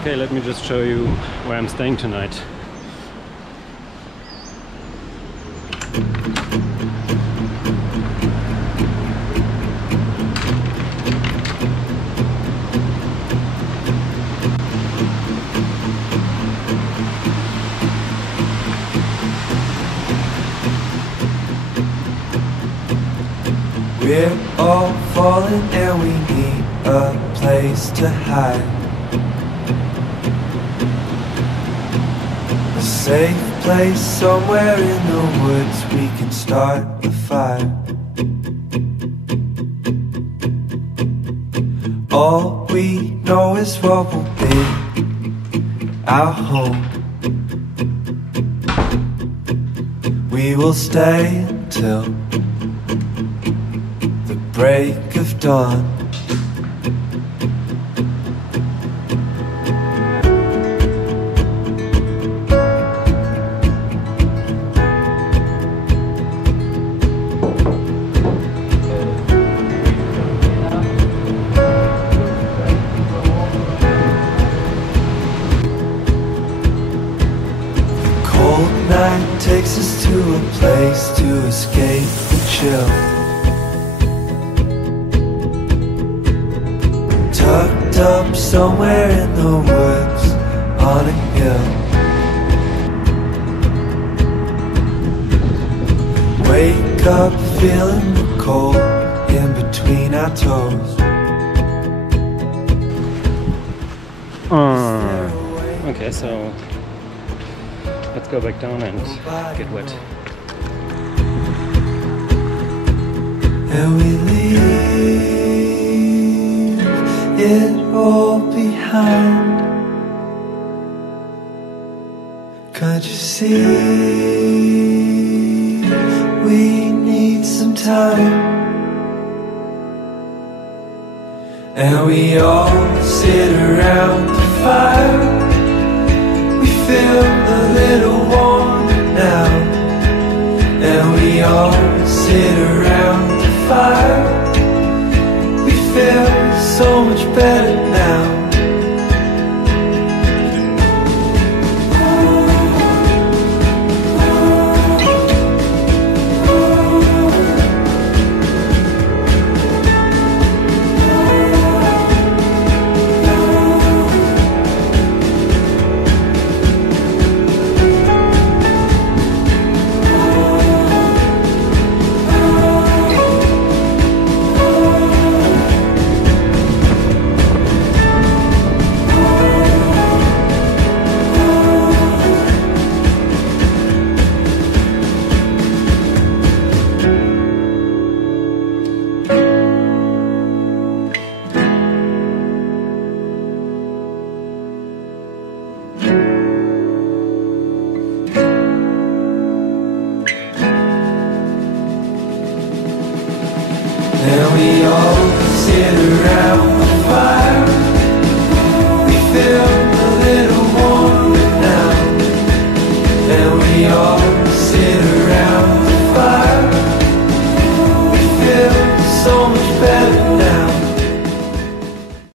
Okay, let me just show you where I'm staying tonight. We're all falling and we need a place to hide. A safe place somewhere in the woods we can start a fire. All we know is what will be our home. We will stay until the break of dawn. Takes us to a place to escape the chill. Tucked up somewhere in the woods on a hill. Wake up feeling the cold in between our toes. Okay, so let's go back down and get wet. And we leave it all behind. Can't you see we need some time? And we all sit around the fire. Feel a little warmer now, and we all sit around the fire. We feel so much better now.